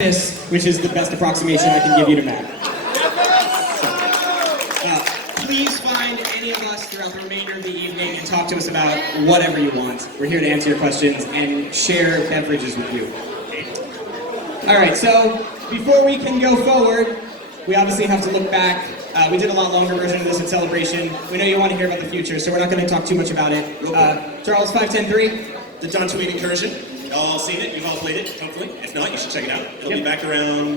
this, which is the best approximation I can give you to math. So, please find any of us throughout the remainder of the evening and talk to us about whatever you want. We're here to answer your questions and share beverages with you. Alright, so before we can go forward, we obviously have to look back. We did a lot longer version of this at Celebration. We know you want to hear about the future, so we're not going to talk too much about it. Charles, 5-10-3? The John Tweed incursion. You've all seen it, you've all played it, hopefully. If not, you should check it out. It'll be back around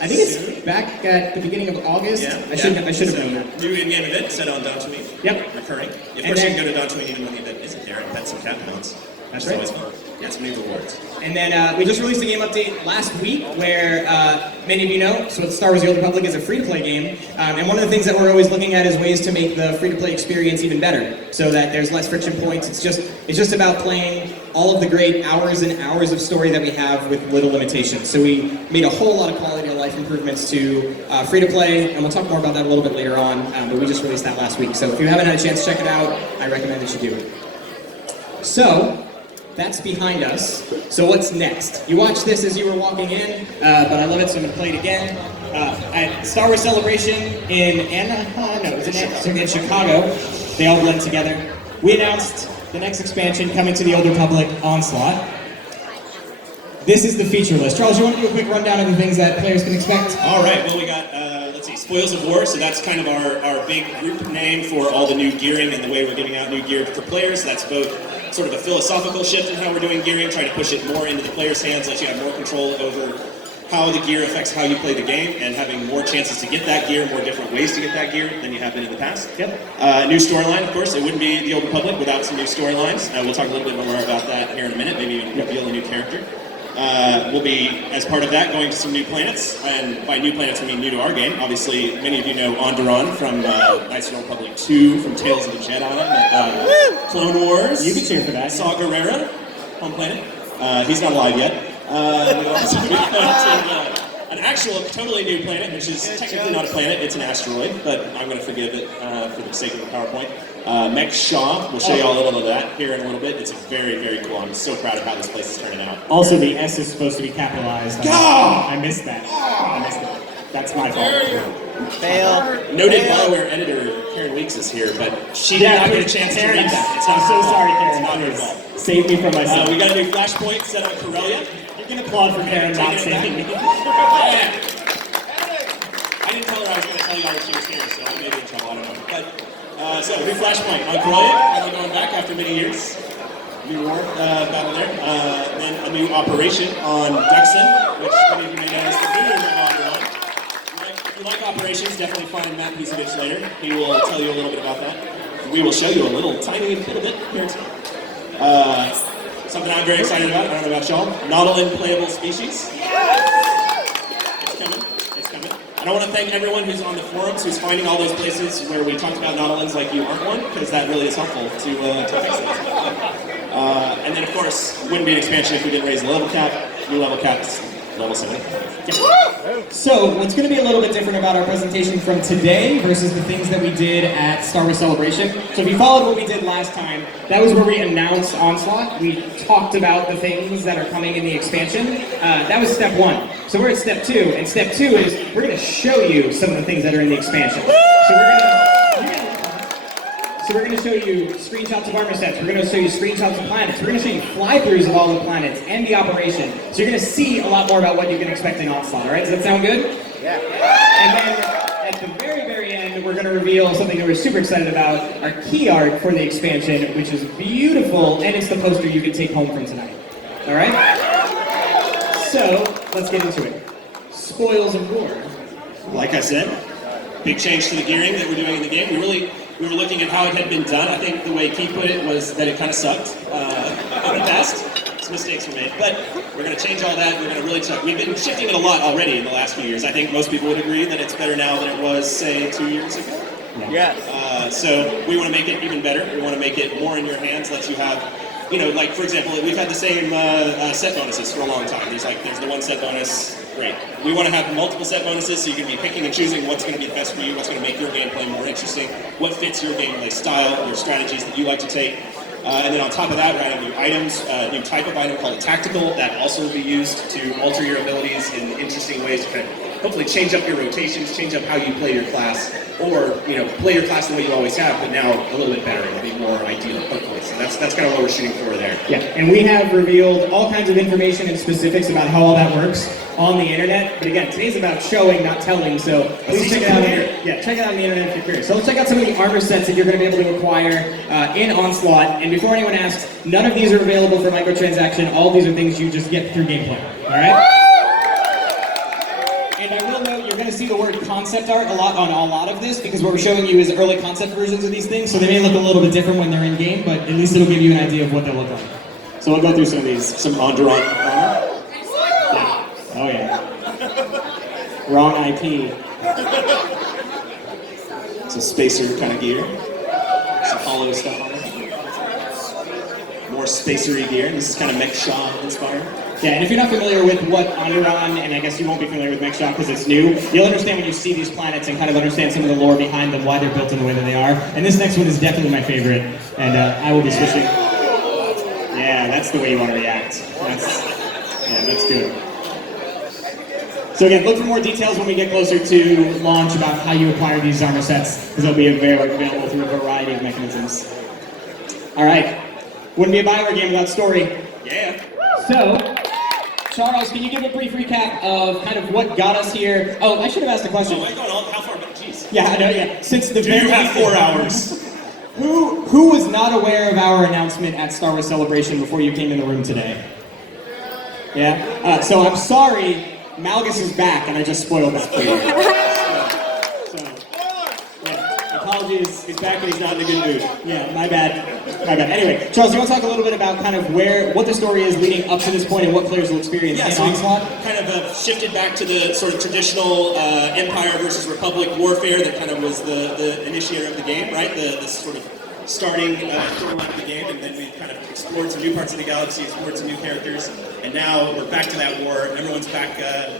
I think it's back at the beginning of August. I should have known that. New in-game event set on Don Tweed. Yep. Recurring. Of course, you can go to Don Tweed even when the event isn't there and pet some cat mounts. That's right. Always fun. Get some new rewards. And then we just released a game update last week where many of you know, SWtOR: The Old Republic is a free-to-play game. And one of the things that we're always looking at is ways to make the free-to-play experience even better so that there's less friction points. It's just about playing all of the great hours and hours of story that we have with little limitations. So we made a whole lot of quality of life improvements to free-to-play, and we'll talk more about that a little bit later on, but we just released that last week. So if you haven't had a chance to check it out, I recommend that you do. So, that's behind us. So what's next? You watched this as you were walking in, but I love it, so I'm going to play it again. At Star Wars Celebration in in Chicago, they all blend together. We announced the next expansion coming to the Old Republic, Onslaught. This is the feature list. Charles, you want to do a quick rundown of the things that players can expect? All right, well we got, Spoils of War, so that's kind of our big group name for all the new gearing and the way we're giving out new gear for players. That's both sort of a philosophical shift in how we're doing gearing, trying to push it more into the player's hands, let you have more control over how the gear affects how you play the game, and having more chances to get that gear, more different ways to get that gear than you have been in the past. Yep. New storyline, of course. It wouldn't be the Old Republic without some new storylines. We'll talk a little bit more about that here in a minute, maybe even reveal a new character. We'll be, as part of that, going to some new planets, and by new planets I mean new to our game. Obviously, many of you know Onderon from Knights of the Old Republic 2, from Tales of the Jedi, Clone Wars. You can cheer for that. Saw Gerrera, home planet. He's not alive yet. We'll also be going to an actual, totally new planet, which is technically not a planet, it's an asteroid, but I'm going to forgive it for the sake of the PowerPoint. Mech Shaw, we'll show you all a little of that here in a little bit. It's very, very cool. I'm so proud of how this place is turning out. Also, the S is supposed to be capitalized. I missed that. That's my fault. Fail. Noted BioWare editor Karen Weeks is here, but she did not get a chance to read that. It's not so sorry, Karen. It's not her fault. Save me from myself. We got a new flashpoint set on Corellia. You're going to applaud for Karen not saving me. I didn't tell her I was going to tell you all that she was here, so I may be in trouble, I don't know. But, so, new flashpoint on Corellia, finally going back after many years. New war battle there. Then a new operation on Dexon, which many of you may know is the winner of Onderon. If you like operations, definitely find Matt Pisevich later. He will tell you a little bit about that. We will show you a little tiny little bit here too. Something I'm very excited about, I don't know about y'all. Nautilin playable species. It's coming, it's coming. And I want to thank everyone who's on the forums, who's finding all those places where we talked about Nautilins like you aren't one, because that really is helpful to fix this. And then of course, wouldn't be an expansion if we didn't raise the level cap. New level caps, level 7. So, what's going to be a little bit different about our presentation from today versus the things that we did at Star Wars Celebration. So if you followed what we did last time, that was where we announced Onslaught. We talked about the things that are coming in the expansion. That was step 1. So we're at step 2, and step 2 is we're going to show you some of the things that are in the expansion. So we're going to show you screenshots of armor sets, we're going to show you screenshots of planets, we're going to show you fly-throughs of all the planets and the operation. So you're going to see a lot more about what you can expect in Onslaught, alright? Does that sound good? Yeah. And then at the very, very end, we're going to reveal something that we're super excited about, our key art for the expansion, which is beautiful, and it's the poster you can take home from tonight. Alright? So, let's get into it. Spoils of War. Like I said, big change to the gearing that we're doing in the game. We were looking at how it had been done. I think the way Keith put it was that it kind of sucked at best. Some mistakes were made, but we're going to change all that. We're going to really check. We've been shifting it a lot already in the last few years. I think most people would agree that it's better now than it was, say, 2 years ago. Yes. So we want to make it even better. We want to make it more in your hands, let you have, like for example, we've had the same set bonuses for a long time. There's the one set bonus. Great. We want to have multiple set bonuses so you can be picking and choosing what's going to be the best for you, what's going to make your gameplay more interesting, what fits your gameplay style, your strategies that you like to take. And then on top of that, we're adding new items, a new type of item called a tactical that also will be used to alter your abilities in interesting ways to kind of hopefully change up your rotations, change up how you play your class, or play your class the way you always have, but now a little bit better. It'll be more ideal, hopefully. So that's kind of what we're shooting for there. Yeah, and we have revealed all kinds of information and specifics about how all that works on the internet. But again, today's about showing, not telling. So please check it out. Check it out on the internet if you're curious. So let's check out some of the armor sets that you're going to be able to acquire in Onslaught. And before anyone asks, none of these are available for microtransaction. All of these are things you just get through gameplay. All right. And I will note, you're going to see the word concept art a lot on a lot of this, because what we're showing you is early concept versions of these things, so they may look a little bit different when they're in game, but at least it'll give you an idea of what they'll look like. So we'll go through some of these, some Onderon armor. Yeah. Oh yeah. Wrong IP. It's a spacer kind of gear. Some hollow stuff on it. More spacery gear. This is kind of Mech Shaw inspired. Yeah, and if you're not familiar with what Onderon, and I guess you won't be familiar with Mech Shock because it's new, you'll understand when you see these planets and kind of understand some of the lore behind them, why they're built in the way that they are. And this next one is definitely my favorite, and I will be switching. Yeah, that's the way you want to react. That's good. So again, look for more details when we get closer to launch about how you acquire these armor sets, because they'll be available through a variety of mechanisms. All right, wouldn't be a Bioware game without story. Yeah. So, Charles, can you give a brief recap of kind of what got us here? Oh, I should have asked a question. Oh, I got all, how far back? Jeez. Yeah, I know, yeah. Since the Do you have 4 hours? Who was not aware of our announcement at Star Wars Celebration before you came in the room today? Yeah? So I'm sorry, Malgus is back, and I just spoiled that for you. Apologies, he's back and he's not in a good mood. Yeah, my bad. Anyway, Charles, you want to talk a little bit about kind of what the story is leading up to this point and what players will experience in Onslaught? Kind of shifted back to the sort of traditional Empire versus Republic warfare that kind of was the initiator of the game, right? The sort of starting format of the game, and then we kind of explored some new parts of the galaxy, explored some new characters, and now we're back to that war. Everyone's back to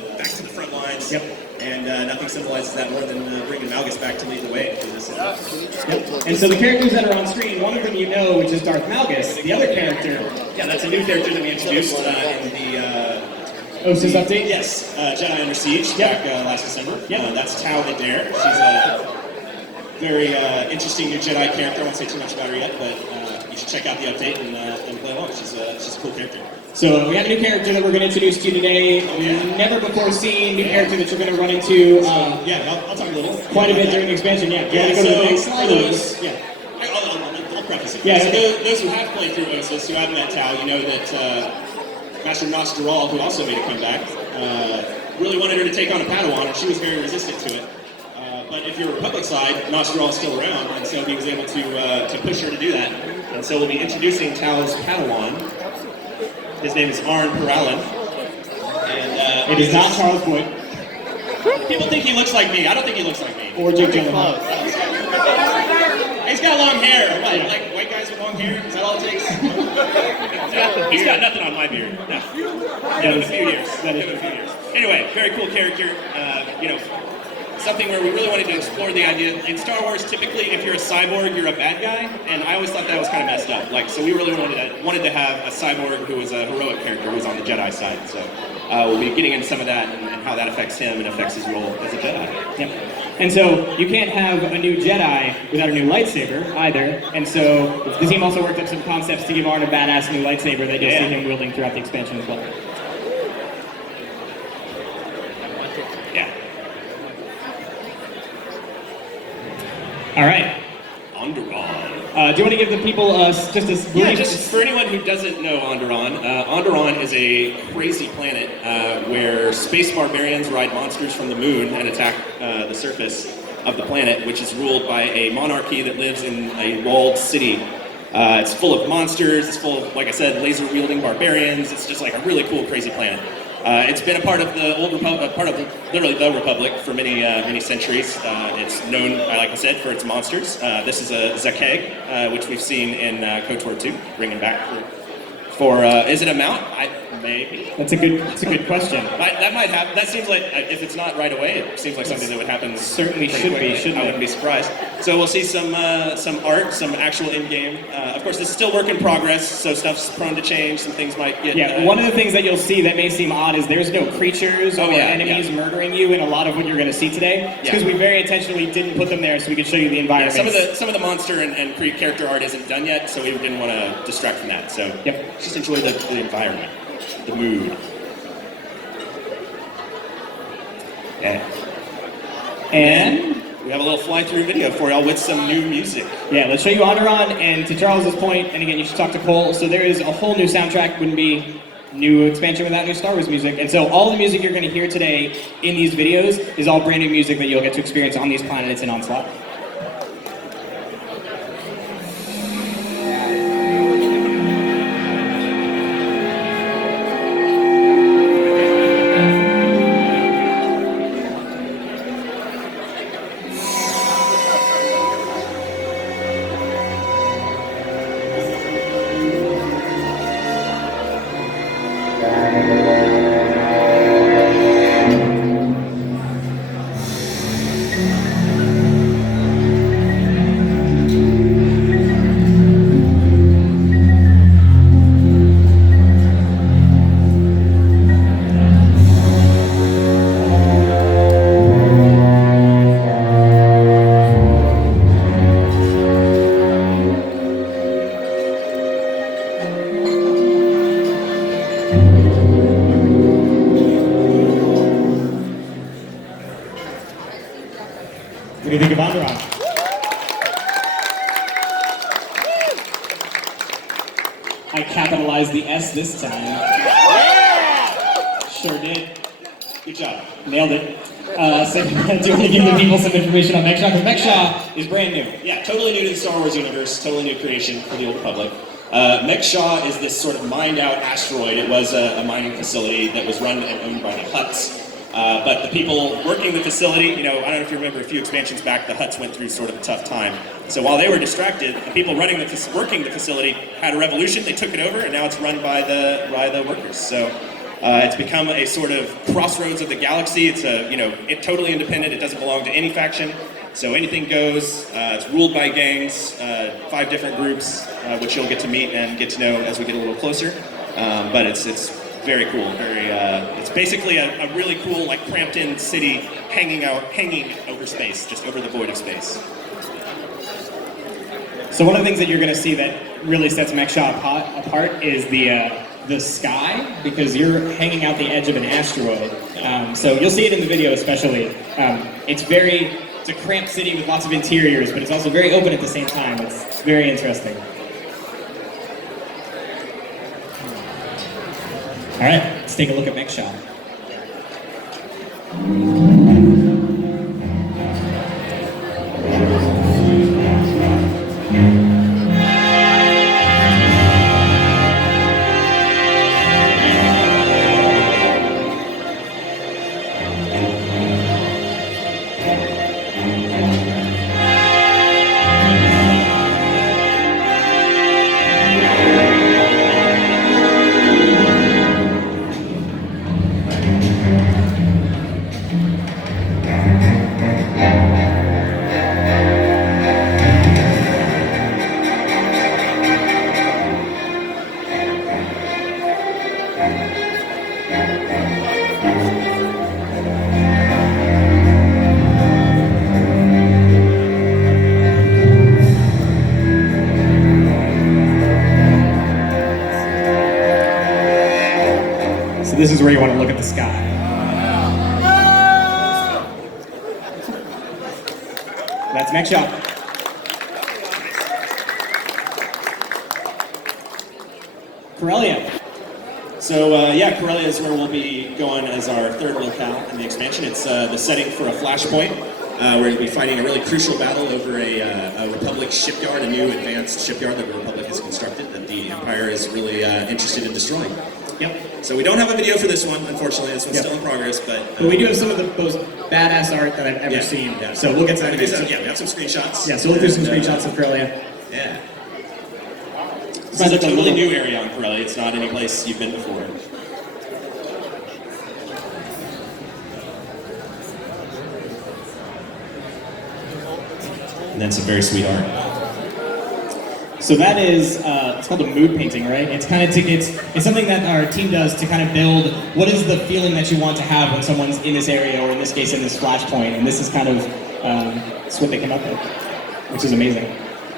the front lines. Yep. And nothing symbolizes that more than bringing Malgus back to lead the way for this. Yep. And so the characters that are on screen, one of them you know, which is Darth Malgus. The other character, that's a new character that we introduced in the OSIS update. Yes, Jedi Under Siege back last December. That's Tau Adair. She's a very interesting new Jedi character. I won't say too much about her yet, but you should check out the update and play along. She's a cool character. So we have a new character that we're going to introduce to you today. Never before seen new character that you're going to run into. I'll talk a little. Quite a bit during the expansion. Yeah. I'll preface it. Yeah. So those who have played through OSIS, who have met Tau, you know that Master Nostral, who also made a comeback, really wanted her to take on a Padawan, and she was very resistant to it. But if you're Republic side, Nostral is still around, and so he was able to push her to do that. And so we'll be introducing Tau's Padawan. His name is Arn Peralin. And it is not Charles Wood. People think he looks like me. I don't think he looks like me. Or Jake Gyllenhaal. He's got long hair. What, like white guys with long hair? Is that all it takes? He's got nothing on my beard. No. Give him a few years. Give him a few years. Anyway, very cool character. Something where we really wanted to explore the idea. In Star Wars, typically, if you're a cyborg, you're a bad guy, and I always thought that was kind of messed up. So we really wanted to have a cyborg who was a heroic character who was on the Jedi side. So we'll be getting into some of that and how that affects him and affects his role as a Jedi. Yep. And so you can't have a new Jedi without a new lightsaber either. And so the team also worked up some concepts to give Arn a badass new lightsaber that you'll see him wielding throughout the expansion as well. Yeah. All right. Onderon. Do you want to give the people just a brief... Yeah, just for anyone who doesn't know Onderon, Onderon is a crazy planet where space barbarians ride monsters from the moon and attack the surface of the planet, which is ruled by a monarchy that lives in a walled city. It's full of monsters, it's full of, like I said, laser-wielding barbarians. It's just like a really cool, crazy planet. It's been a part of the old Republic, literally the Republic for many centuries. It's known, like I said, for its monsters. This is a Zakeg, which we've seen in KOTOR 2, bringing back for is it a mount? Maybe. That's a good question. That might happen. That seems like, if it's not right away, it seems like something that would happen. Certainly pretty should quickly. be, shouldn't I it? wouldn't be surprised. So we'll see some art, some actual in-game. Of course, this is still work in progress, so stuff's prone to change. Some things might get. Yeah, one of the things that you'll see that may seem odd is there's no creatures or enemies murdering you in a lot of what you're going to see today. It's because we very intentionally didn't put them there so we could show you the environment. Some of the monster and character art isn't done yet, so we didn't want to distract from that. So just enjoy the environment, the mood. And we have a little fly-through video for y'all with some new music. Yeah, let's show you Onderon, and to Charles's point, and again, you should talk to Cole, so there is a whole new soundtrack, wouldn't be new expansion without new Star Wars music, and so all the music you're going to hear today in these videos is all brand new music that you'll get to experience on these planets in Onslaught. What do you think of Onderon? I capitalized the S this time. Yeah! Sure did. Good job. Nailed it. So do you want to give the people some information on Mechshaw? Because Mechshaw is brand new. Yeah, totally new to the Star Wars universe, totally new creation for the Old Republic. Mechshaw is this sort of mined-out asteroid. It was a mining facility that was run and owned by the Hutts. But the people working the facility, I don't know if you remember a few expansions back, the Hutts went through sort of a tough time. So while they were distracted, the people working the facility had a revolution, they took it over, and now it's run by the workers. So it's become a sort of crossroads of the galaxy. It's it's totally independent, it doesn't belong to any faction. So anything goes, it's ruled by gangs, 5 different groups, which you'll get to meet and get to know as we get a little closer. But it's very cool. It's basically a really cool, like cramped-in city hanging over space, just over the void of space. So one of the things that you're going to see that really sets Mechshaw apart is the sky, because you're hanging out the edge of an asteroid. So you'll see it in the video, especially. It's a cramped city with lots of interiors, but it's also very open at the same time. It's very interesting. All right, let's take a look at Mechshaw. This is where you want to look at the sky. That's Mechshaw. Corellia. So Corellia is where we'll be going as our third locale in the expansion. It's the setting for a flashpoint, where you'll be fighting a really crucial battle over a Republic shipyard, a new advanced shipyard that the Republic has constructed that the Empire is really interested in destroying. Yep. So we don't have a video for this one, unfortunately. This one's still in progress, but we do have some of the most badass art that I've ever seen. Yeah. So we'll get to that. We have some screenshots. Yeah, so we'll do some screenshots of Corellia. Yeah. This is a totally new area on Corellia. It's not any place you've been before. and then some very sweet art. So that is, it's called a mood painting, right? It's kind of it's something that our team does to kind of build what is the feeling that you want to have when someone's in this area, or in this case in this flashpoint. And this is kind of it's what they came up with, which is amazing.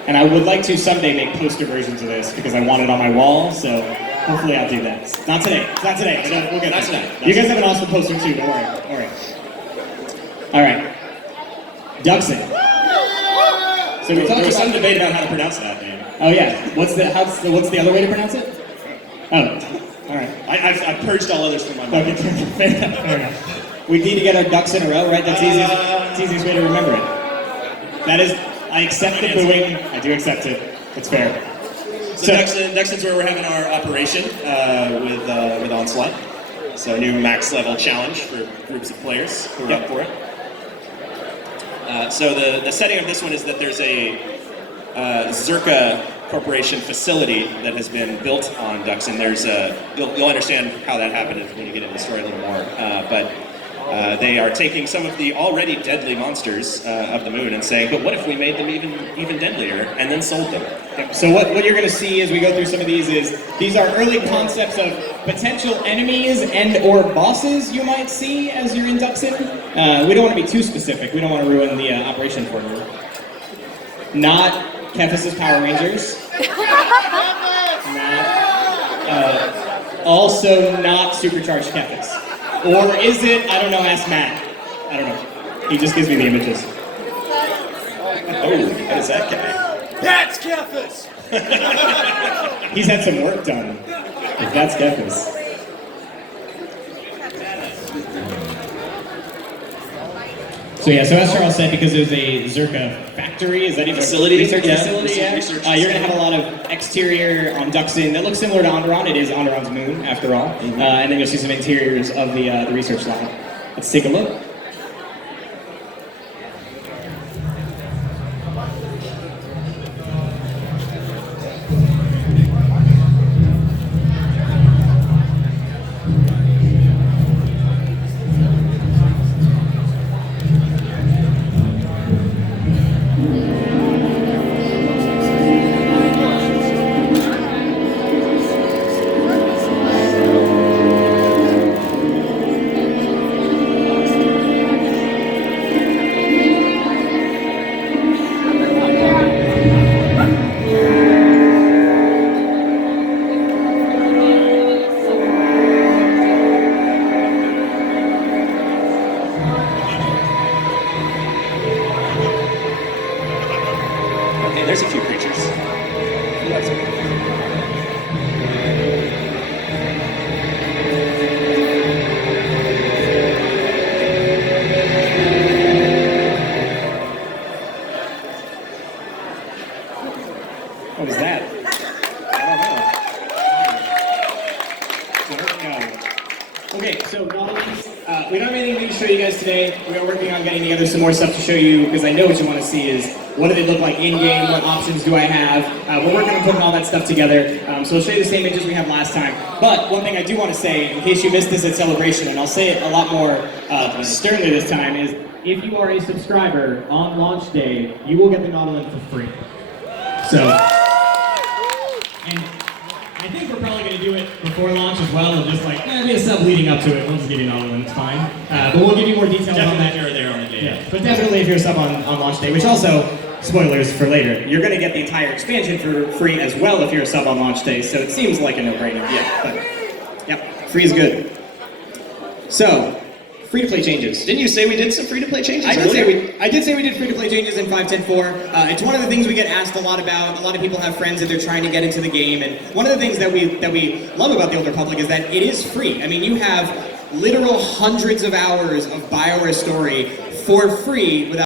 And I would like to someday make poster versions of this because I want it on my wall. So hopefully I'll do that. Not today. Not today. But we'll get Not there. today. You guys have an awesome poster too. Don't worry. All right. All right. Duxon. So we There talked was some about. debate about how to pronounce that name. Oh yeah. What's the other way to pronounce it? Oh. All right. I've purged all others from my mind. Okay. Fair enough. Fair enough. We need to get our ducks in a row, right? That's easiest. It's the easiest way to remember it. That is. I accept the booing. I do accept it. It's fair. So Duxton's where we're having our operation with Onslaught. So a new max level challenge for groups of players who are up for it. So the setting of this one is that there's a Zerka Corporation facility that has been built on Duxton. There's you'll understand how that happened when you get into the story a little more. But they are taking some of the already deadly monsters of the moon and saying, but what if we made them even deadlier and then sold them? Yep. So what you're going to see as we go through some of these is these are early concepts of potential enemies and or bosses you might see as you're in Duxton. We don't want to be too specific. We don't want to ruin the operation for you. Not Kefis' Power Rangers. Also not Supercharged Kefis. Or is it? I don't know, ask Matt. I don't know. He just gives me the images. Oh, what is that guy? That's Kefis! He's had some work done. If that's Kefis. So yeah, so as Charles said, because there's a Zerka factory, is that even Facility? a research Yeah, facility? Yeah. research You're going to have a lot of exterior on Duxton that looks similar to Onderon. It is Onderon's moon, after all. And then you'll see some interiors of the research lab. Let's take a look. Okay, there's a few creatures. What is that? I don't know. Okay, so we don't have anything new to show you guys today. We are working on getting together some more stuff to show you because I know what you want to see is what do they look like in-game, what options do I have. We're working on putting all that stuff together. So I'll show you the same images we had last time. But one thing I do want to say, in case you missed this at Celebration, and I'll say it a lot more sternly this time, is if you are a subscriber on launch day, you will get the Nautilin for free. So, and I think we're probably going to do it before launch as well, and just like, be a sub leading up to it, we'll just give you Nautilin, it's fine. But we'll give you more details on that. Definitely if you're there on the day. Yeah, but definitely if you're a sub on launch day, which also, spoilers for later, you're going to get the entire expansion for free as well if you're a sub on launch day, so it seems like a no-brainer. Yeah, but, yep, free is good. So, free-to-play changes. Didn't you say we did some free-to-play changes I earlier? did say we did free-to-play changes in 5.10.4. It's one of the things we get asked a lot about. A lot of people have friends that they're trying to get into the game, and one of the things that we love about the Old Republic is that it is free. I mean, you have literal hundreds of hours of BioWare story for free without